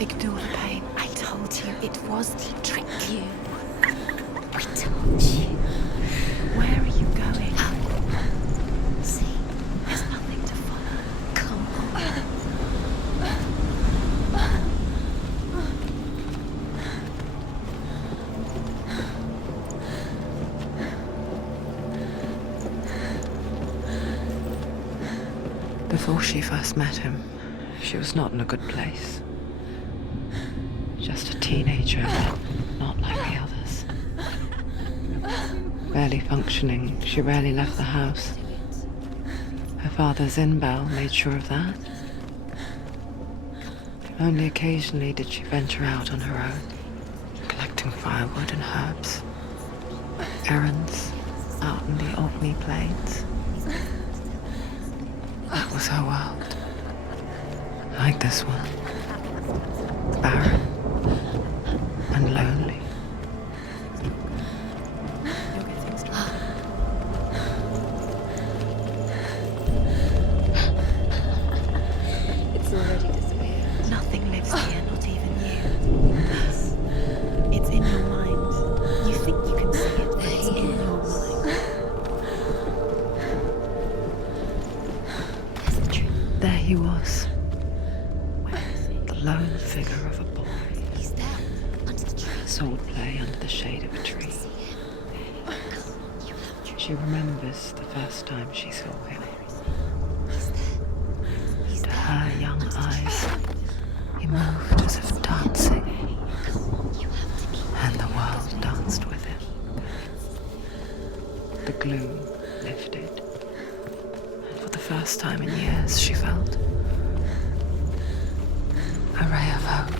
Ignore the pain. I told you it was to trick you. I told you. Where are you going? See, there's nothing to follow. Come on. Before she first met him, she was not in a good place. Just a teenager, but not like the others. Barely functioning, she rarely left the house. Her father's in-bell made sure of that. Only occasionally did she venture out on her own, collecting firewood and herbs. Errands out in the Orkney Plains. That was her world. Like this one. Barren and lonely. It's already disappeared. Nothing lives here, not even you. It's in your mind. You think you can see it, but it's in your mind. That's the truth. There he was. The lone figure of a boy. He's there, under the tree. Swordplay under the shade of a tree. She remembers the first time she saw him. To her young eyes, he moved as if dancing, and the world danced with him. The gloom lifted, and for the first time in years she felt a ray of hope.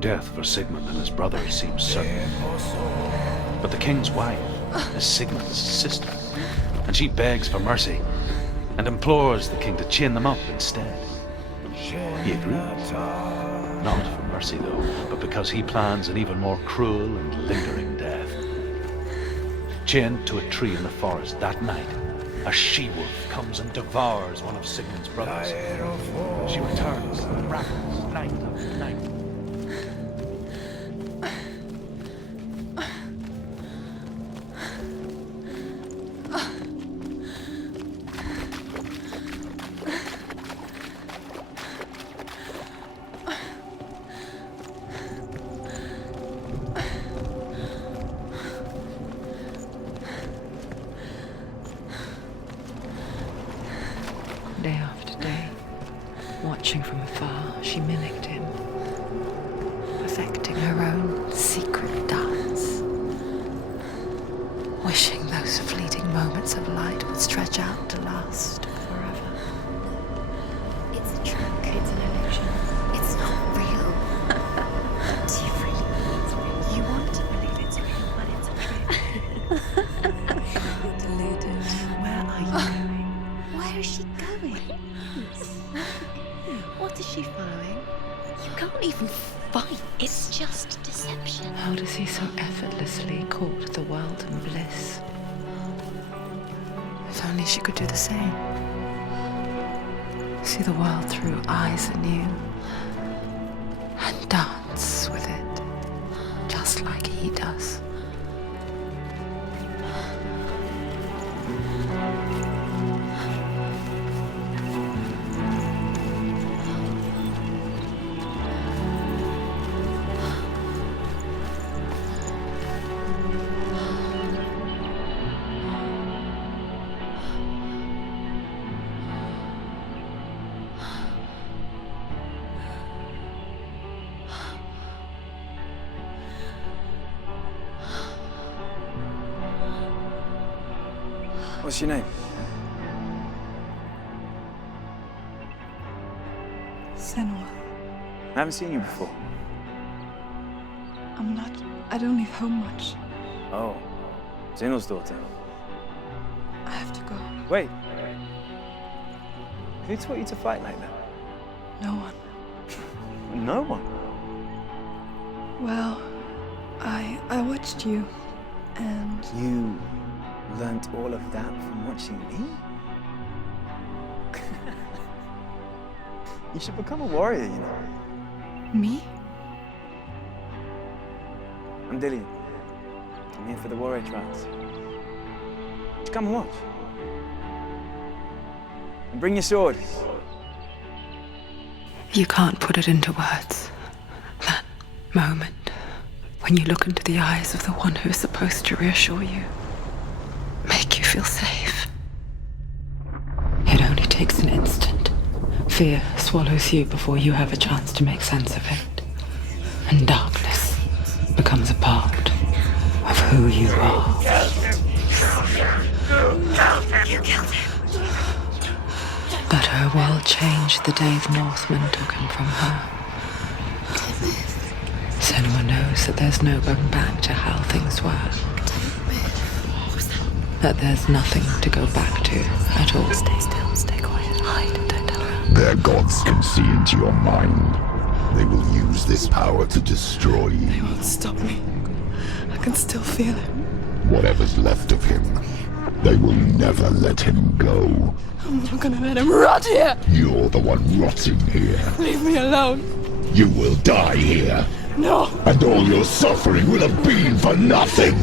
Death for Sigmund and his brothers seems certain. But the king's wife is Sigmund's sister, and she begs for mercy and implores the king to chain them up instead. He agrees. Not for mercy, though, but because he plans an even more cruel and lingering death. Chained to a tree in the forest that night, a she-wolf comes and devours one of Sigmund's brothers. She returns and rattles night after night. Day after day, watching from afar, she mimicked him, perfecting her own secret dance, wishing those fleeting moments of light would stretch out to last forever. It's a trick. It's an illusion. It's not real. Do you really believe it's real? You want to believe it's real, but it's a trick. You're deluded. Where are you going? Where is she going? What is she following? You can't even fight. It's just deception. How does he so effortlessly court the world and bliss? If only she could do the same. See the world through eyes anew and dance with it, just like he does. What's your name? Senua. I haven't seen you before. I don't leave home much. Oh, Zenua's daughter. I have to go. Wait. Who taught you to fight like that? No one. No one. Well, I watched you, and You learnt all of that from watching me? You should become a warrior, you know. me? I'm Dillian. I'm here for the warrior trials. Just come and watch. And bring your sword. You can't put it into words. That moment when you look into the eyes of the one who is supposed to reassure you, make you feel safe. It only takes an instant. Fear swallows you before you have a chance to make sense of it. And darkness becomes a part of who you are. You killed him. But her world changed the day the Northmen took him from her. Senua knows that there's no going back to how things were. That there's nothing to go back to at all. Stay still, stay quiet, hide, don't tell her. Their gods can see into your mind. They will use this power to destroy They you. won't stop me. I can still feel it. Whatever's left of him, they will never let him go. I'm not gonna let him rot here! You're the one rotting here. Leave me alone! You will die here, No! and all your suffering will have been for nothing.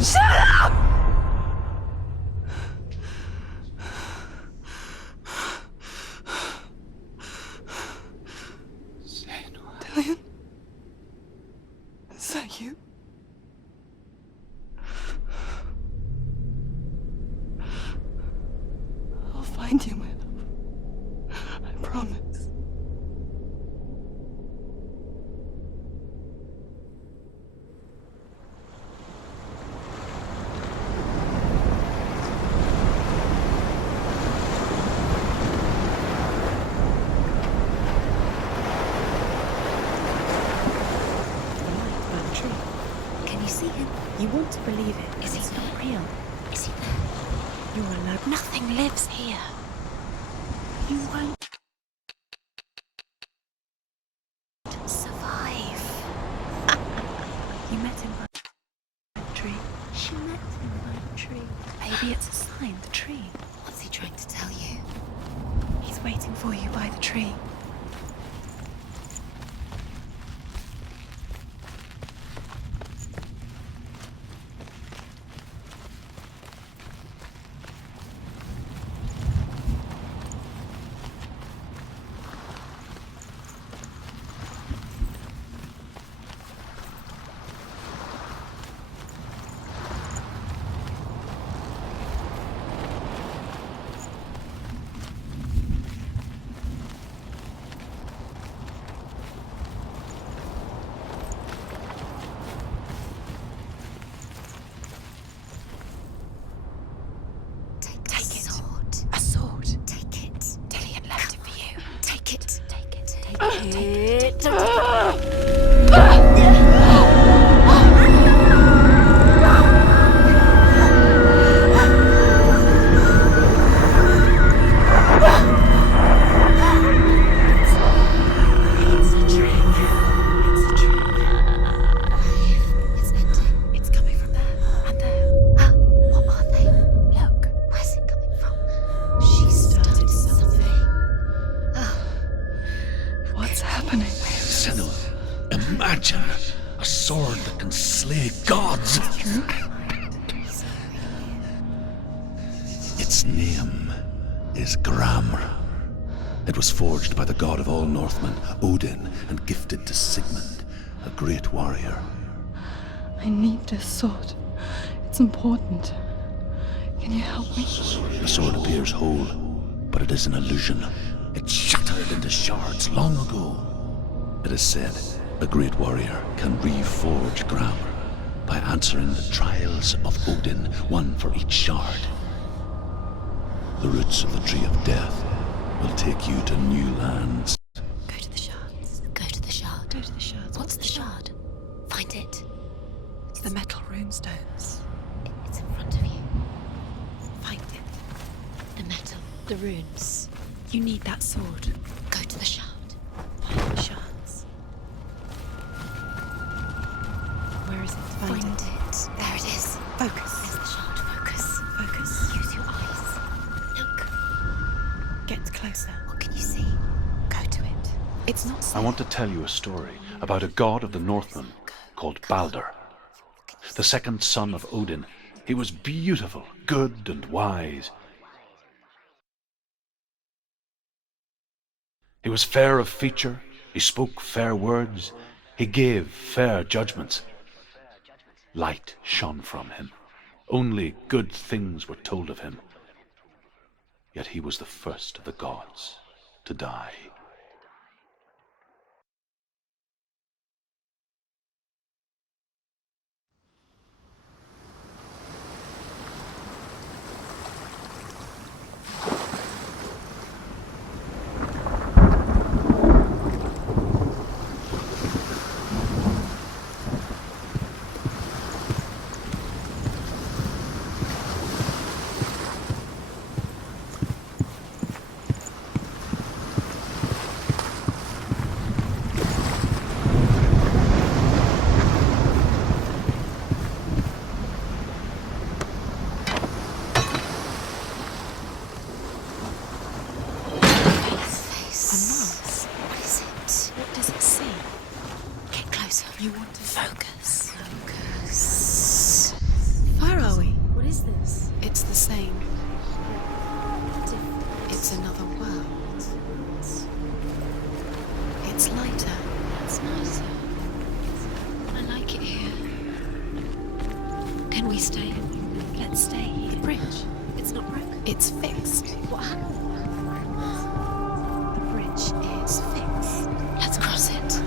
Dillian? Is that you? I'll find you, my love. I promise. Can you see him? You want to believe it. Is he not real? Is he there? You're alone. Nothing lives here. You won't survive. You met him by the tree. She met him by the tree. Maybe it's a sign, the tree. What's he trying to tell you? He's waiting for you by the tree. A sword. Take it. Dillian left it for you. Take it. Take it. Take it. It's a trick. It's a trick. It's ending. It's coming from there and there. What are they? Look. Where's it coming from? She started something. What's happening? Senua, imagine a sword that can slay gods. Its name is Gramr. It was forged by the god of all Northmen, Odin, and gifted to Sigmund, a great warrior. I need this sword. It's important. Can you help me? The sword appears whole, but it is an illusion. It shattered into shards long ago. It is said a great warrior can reforge Gramr by answering the trials of Odin, one for each shard. The roots of the Tree of Death will take you to new lands. Go to the shards. Go to the shard. Go to the shards. What's the shard? Find it. It's the metal runestones. It's in front of you. Find it. The metal. The runes. You need that sword. Go to the shard. Find the shards. Where is it? Find it. There it is. Focus. There's the shard. Focus. Focus. Use your eyes. Look. Get closer. What can you see? Go to it. It's not safe. I want to tell you a story about a god of the Northmen called Balder. The second son of Odin. He was beautiful, good and wise. He was fair of feature, he spoke fair words, he gave fair judgments. Light shone from him. Only good things were told of him. Yet he was the first of the gods to die. You want to focus. Focus. Where are we? What is this? It's the same. Different. It's another world. It's lighter. It's nicer. I like it here. Can we stay? Let's stay here. The bridge. It's not broken. It's fixed. What happened? The bridge is fixed. Let's cross it.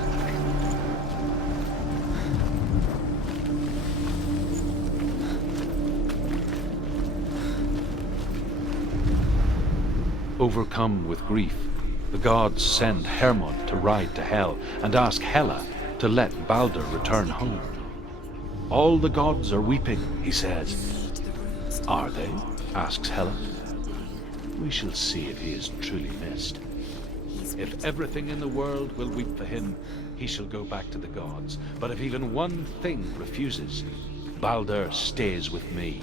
Overcome with grief, the gods send Hermod to ride to Hell and ask Hela to let Balder return home. All the gods are weeping, he says. Are they? Asks Hela. We shall see if he is truly missed. If everything in the world will weep for him, he shall go back to the gods. But if even one thing refuses, Balder stays with me.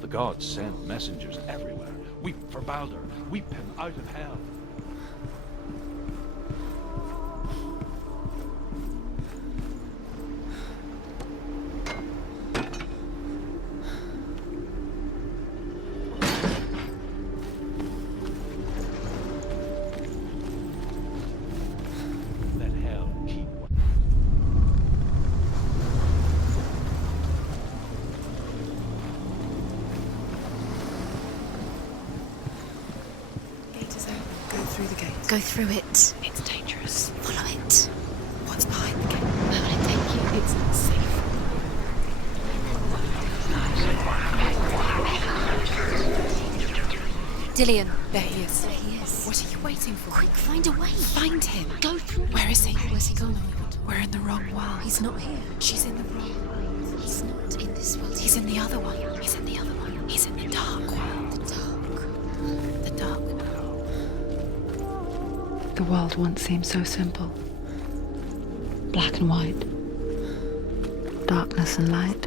The gods send messengers everywhere. Weep for Balder. Weep him out of hell. Let hell keep what... Gate is open. Go through the gate. Go through it. It's dangerous. Follow it. What's behind the gate? Where will it take you? It's not safe. Dillion. There he is. There he is. What are you waiting for? Quick, find a way. Find him. Go through. Where is he? Where's he gone? We're in the wrong world. He's not here. She's in the wrong. He's not in this world. He's in the other one. He's in the other one. He's in the dark world. the dark. The dark world. The world once seemed so simple. Black and white. Darkness and light.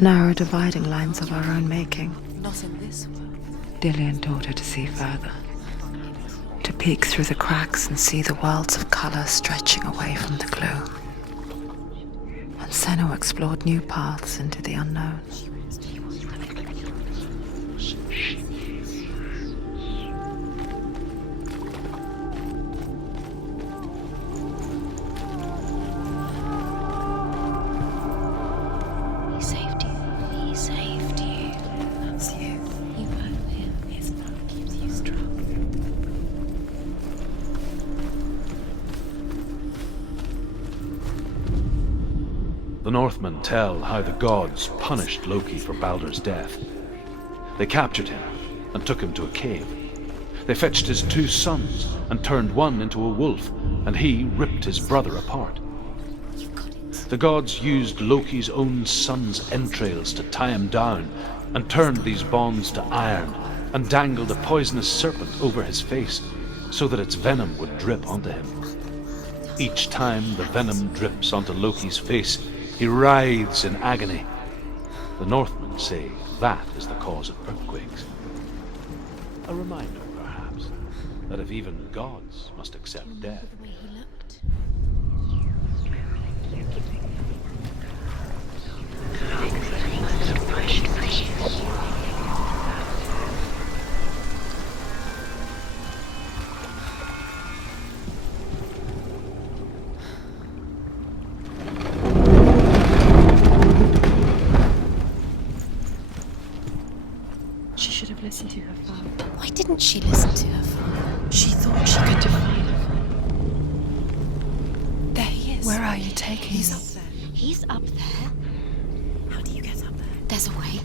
Narrow dividing lines of our own making. Not in this world. Dillion taught her to see further. To peek through the cracks and see the worlds of color stretching away from the gloom. And Senua explored new paths into the unknown. He saved you. He saved you. That's you. You owe him. His love keeps you strong. The Northmen tell how the gods punished Loki for Balder's death. They captured him and took him to a cave. They fetched his 2 sons and turned one into a wolf, and he ripped his brother apart. You got it. The gods used Loki's own son's entrails to tie him down, and turned these bonds to iron, and dangled a poisonous serpent over his face, so that its venom would drip onto him. Each time the venom drips onto Loki's face, he writhes in agony. The Northmen say that is the cause of earthquakes. A reminder, perhaps, that if even gods must accept death, The way he looked. She should have listened to her father. Why didn't she listen to her father? She thought she could define her. There he is. Where are you taking He's me? up there. He's up there. How do you get up there? There's a way.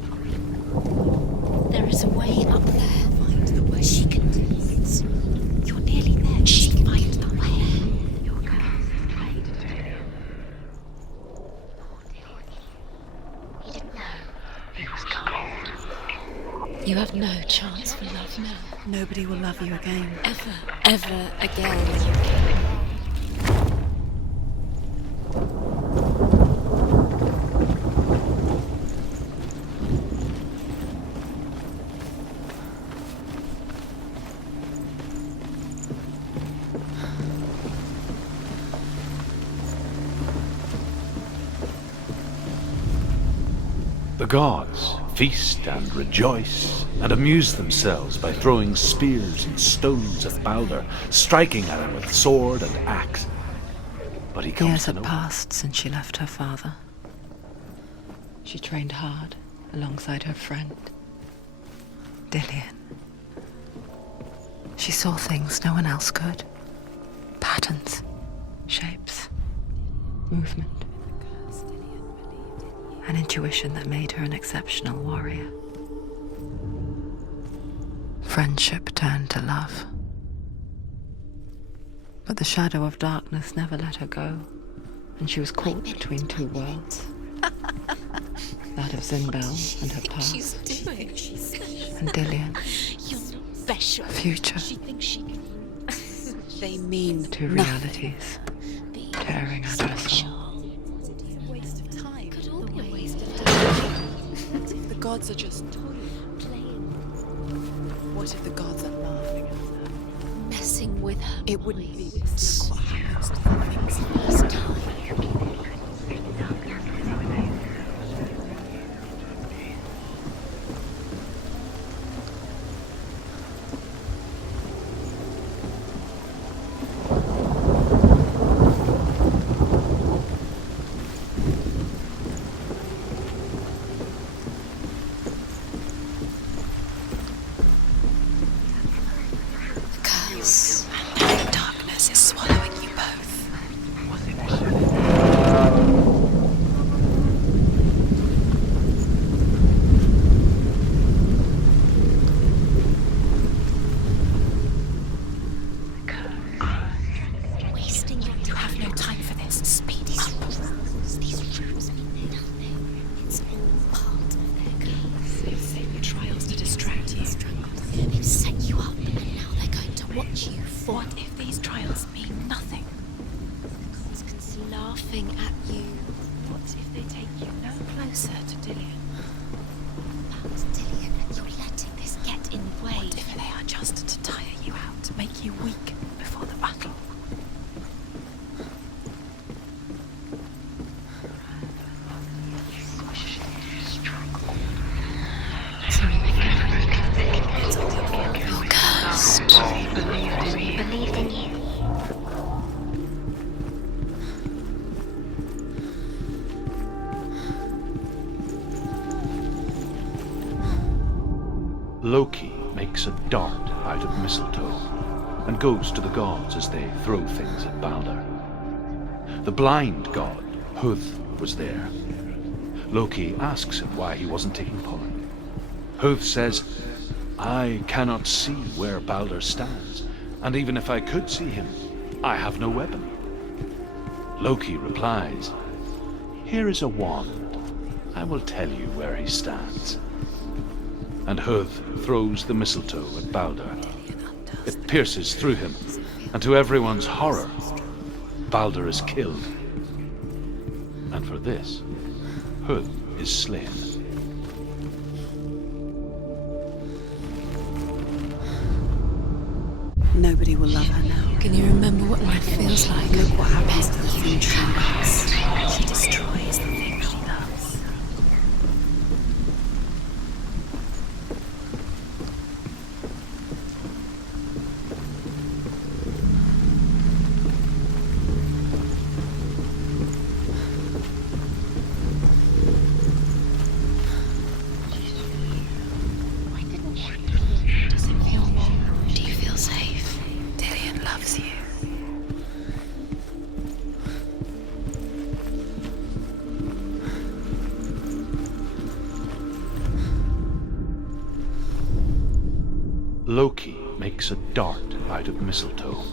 There is a way up there. Find the way. She can do it. You're nearly there. She can find the way. Your girls played today. He didn't know. He was cold. You have no chance for love now. Nobody will love you again. Ever again. the gods feast and rejoice and amuse themselves by throwing spears and stones at Balder, striking at him with sword and axe. But he comes Years to had no passed since she left her father. She trained hard alongside her friend, Dillian. She saw things no one else could. Patterns, shapes, movement. An intuition that made her an exceptional warrior. Friendship turned to love. But the shadow of darkness never let her go, and she was caught between two worlds. That of Zinbel and her past, She's doing. and Dillian, You're special. her future. She thinks she can. They mean Two realities tearing at her soul. waste of time. Could all be a waste of time. The gods are just Playing, what if the gods are laughing at her? messing with her. It wouldn't be mind. this. What happens to the things First time. Curse. Darkness is swallowing you both. Wasting your time. You have no time for this. Speed up. These rules mean nothing. It's all part of their curse. They've saved the trials to distract you. They've set you up, and now they're going to watch you fall. What if these trials mean nothing? God's laughing at you. What if they take you no closer to Dillian? About Dillian, and you're letting this get in the way. What if they are just to tire you out, to make you weak before the battle? You're cursed. Believed in you. Loki makes a dart out of mistletoe and goes to the gods as they throw things at Balder. The blind god, Huth, was there. Loki asks him why he wasn't taking part. Hoth says, I cannot see where Baldur stands, and even if I could see him, I have no weapon. Loki replies, here is a wand. I will tell you where he stands. And Hoth throws the mistletoe at Baldur. It pierces through him, and to everyone's horror, Baldur is killed. And for this, Hoth is slain. Nobody will love her now. Can you remember what life feels like? Look what happens to the thing she loves. She destroys the thing she loves. Why didn't she? Does it feel warm? Do you feel safe? Dillion loves you. Loki makes a dart out of mistletoe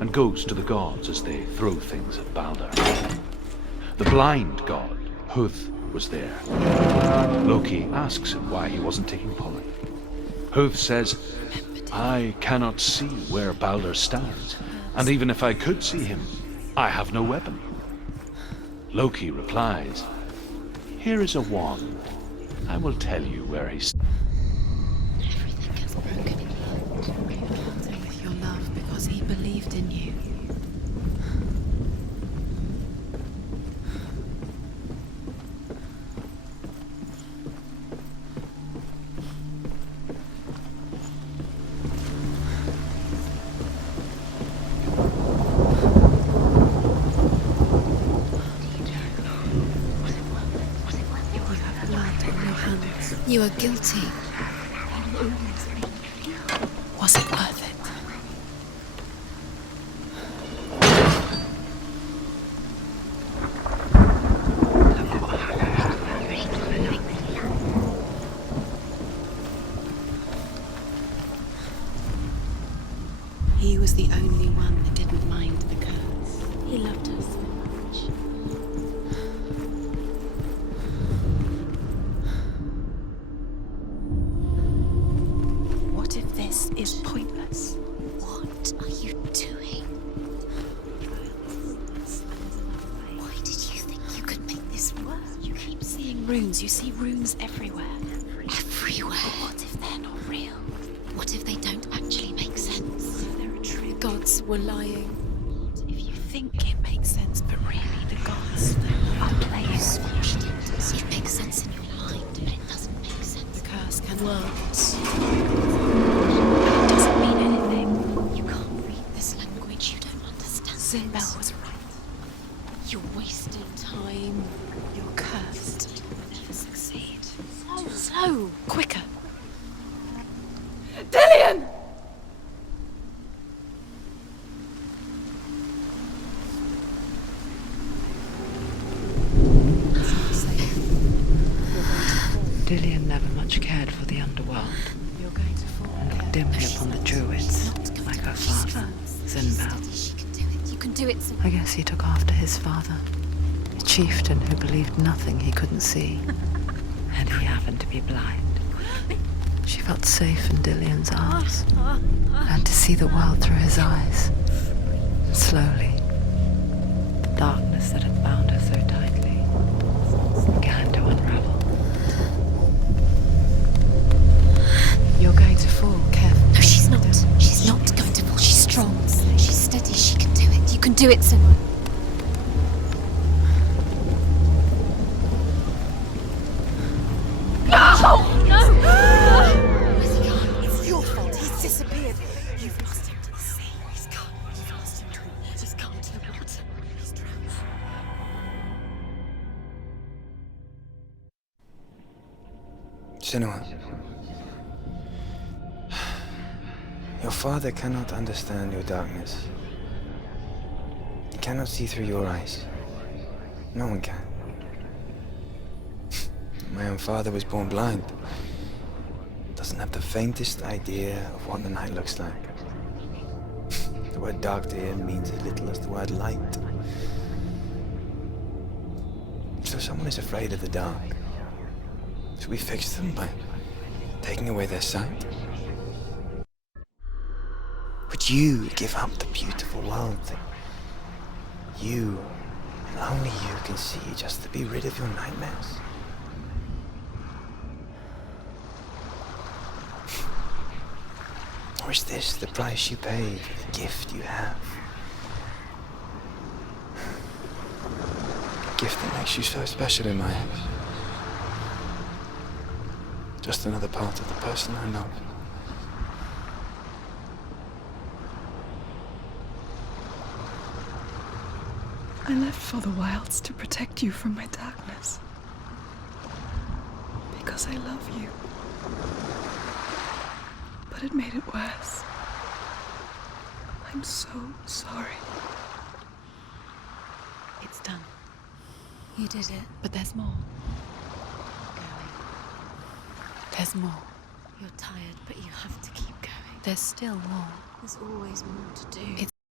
and goes to the gods as they throw things at Baldur. The blind god, Hoth, was there. Loki asks him why he wasn't taking pollen. Hoth says, I cannot see where Baldur stands, and even if I could see him, I have no weapon. Loki replies, here is a wand. I will tell you where he stands. Everything gets broken in the end. With your love because he believed in you. You are guilty. Was it worth it? He was the only one that didn't mind the curse. He loved us so much. What if this is pointless? What are you doing? Why did you think you could make this work? You keep seeing runes. You see runes everywhere. Everywhere. What if they're not real? What if they don't actually make sense? They're a trick. The gods were lying. If you think it makes sense, but really the gods are playing. It makes sense in your mind, but it doesn't make sense. The curse can Words. It doesn't mean anything. You can't read this language. You don't understand. Sinbel was right. You're wasting time. You're cursed. You will never succeed. Slow! Quicker! Dillion! Dillion never much cared for the underworld. You're going to fall. And looked dimly upon the druids, like her father, Sinbel. She can do it. You can do it. I guess he took after his father, a chieftain who believed nothing he couldn't see. And he happened to be blind. She felt safe in Dillion's arms, and to see the world through his eyes. And slowly, the darkness that had bound her so tightly began to unravel. You're going to fall, careful. No, she's not. She's not going to fall. She's strong. She's steady. She can do it. You can do it, Senua. It's your fault. He's disappeared. You've lost him to the sea. He's gone. You've lost him to him. He's gone to the water. He's drowned. Senua. Your father cannot understand your darkness. He cannot see through your eyes. No one can. My own father was born blind. doesn't have the faintest idea of what the night looks like. The word dark to him means as little as the word light. So if someone is afraid of the dark, should we fix them by taking away their sight? Would you give up the beautiful world that you, and only you, can see just to be rid of your nightmares? Or is this the price you pay for the gift you have? A gift that makes you so special in my eyes. Just another part of the person I love. I left for the wilds to protect you from my darkness. Because I love you. But it made it worse. I'm so sorry. It's done. You did it. But there's more. Going. There's more. You're tired, but you have to keep going. There's still more. There's always more to do. It's